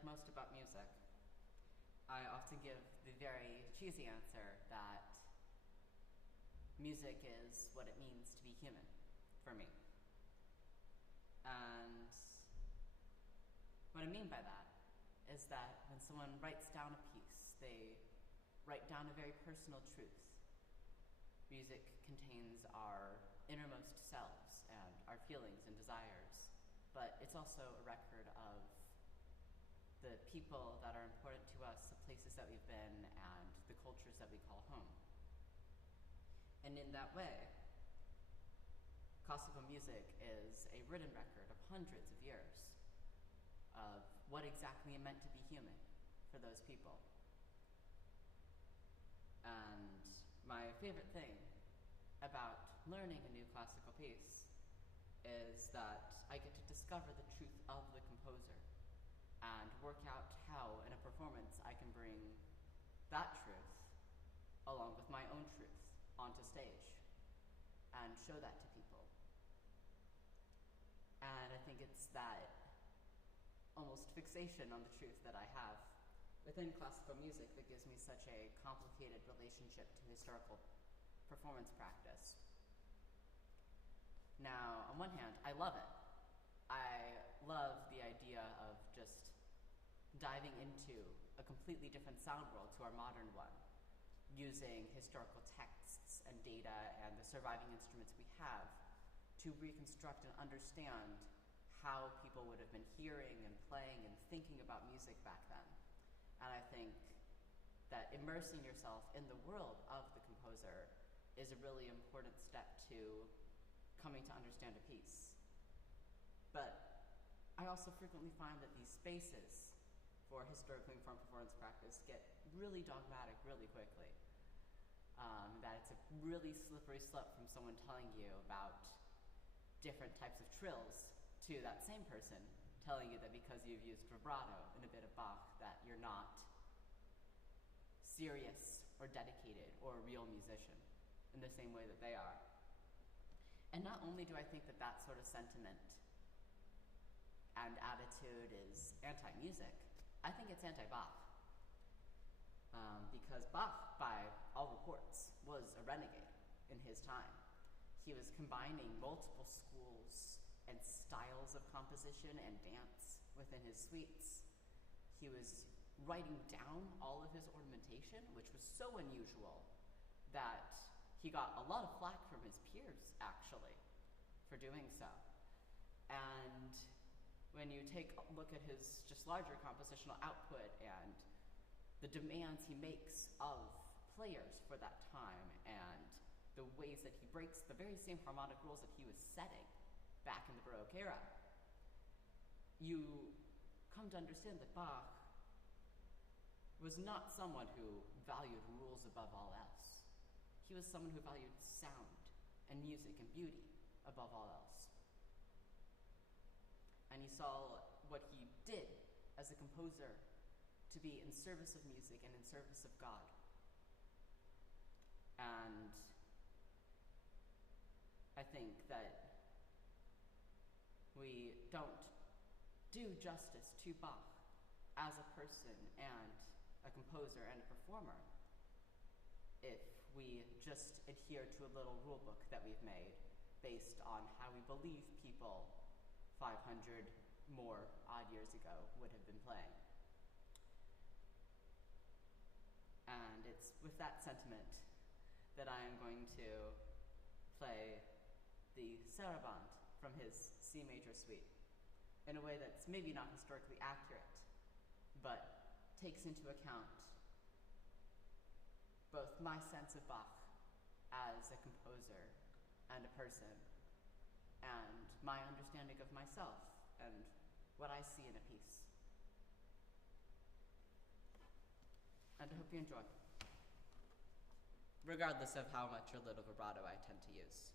like most about music, I often give the very cheesy answer that music is what it means to be human, for me. And what I mean by that is that when someone writes down a piece, they write down a very personal truth. Music contains our innermost selves and our feelings and desires, but it's also a record of the people that are important to us, the places that we've been, and the cultures that we call home. And in that way, classical music is a written record of hundreds of years of what exactly it meant to be human for those people. And my favorite thing about learning a new classical piece is that I get to discover the truth of the composer and work out how, in a performance, I can bring that truth along with my own truth onto stage and show that to people. And I think it's that almost fixation on the truth that I have within classical music that gives me such a complicated relationship to historical performance practice. Now, on one hand, I love it. I love the idea of just diving into a completely different sound world to our modern one, using historical texts and data and the surviving instruments we have to reconstruct and understand how people would have been hearing and playing and thinking about music back then. And I think that immersing yourself in the world of the composer is a really important step to coming to understand a piece. But I also frequently find that these spaces for historically informed performance practice get really dogmatic really quickly. That it's a really slippery slope from someone telling you about different types of trills to that same person telling you that because you've used vibrato in a bit of Bach that you're not serious or dedicated or a real musician in the same way that they are. And not only do I think that that sort of sentiment and attitude is anti-music, I think it's anti-Bach. Because Bach, by all reports, was a renegade in his time. He was combining multiple schools and styles of composition and dance within his suites. He was writing down all of his ornamentation, which was so unusual that he got a lot of flack from his peers, actually, for doing so. And when you take a look at his just larger compositional output and the demands he makes of players for that time and the ways that he breaks the very same harmonic rules that he was setting back in the Baroque era, you come to understand that Bach was not someone who valued rules above all else. He was someone who valued sound and music and beauty above all else. And he saw what he did as a composer to be in service of music and in service of God. And I think that we don't do justice to Bach as a person and a composer and a performer if we just adhere to a little rule book that we've made based on how we believe people 500 more odd years ago would have been playing. And it's with that sentiment that I am going to play the Sarabande from his C major suite in a way that's maybe not historically accurate, but takes into account both my sense of Bach as a composer and a person, and my understanding of myself and what I see in a piece. And I hope you enjoy, regardless of how much or little vibrato I tend to use.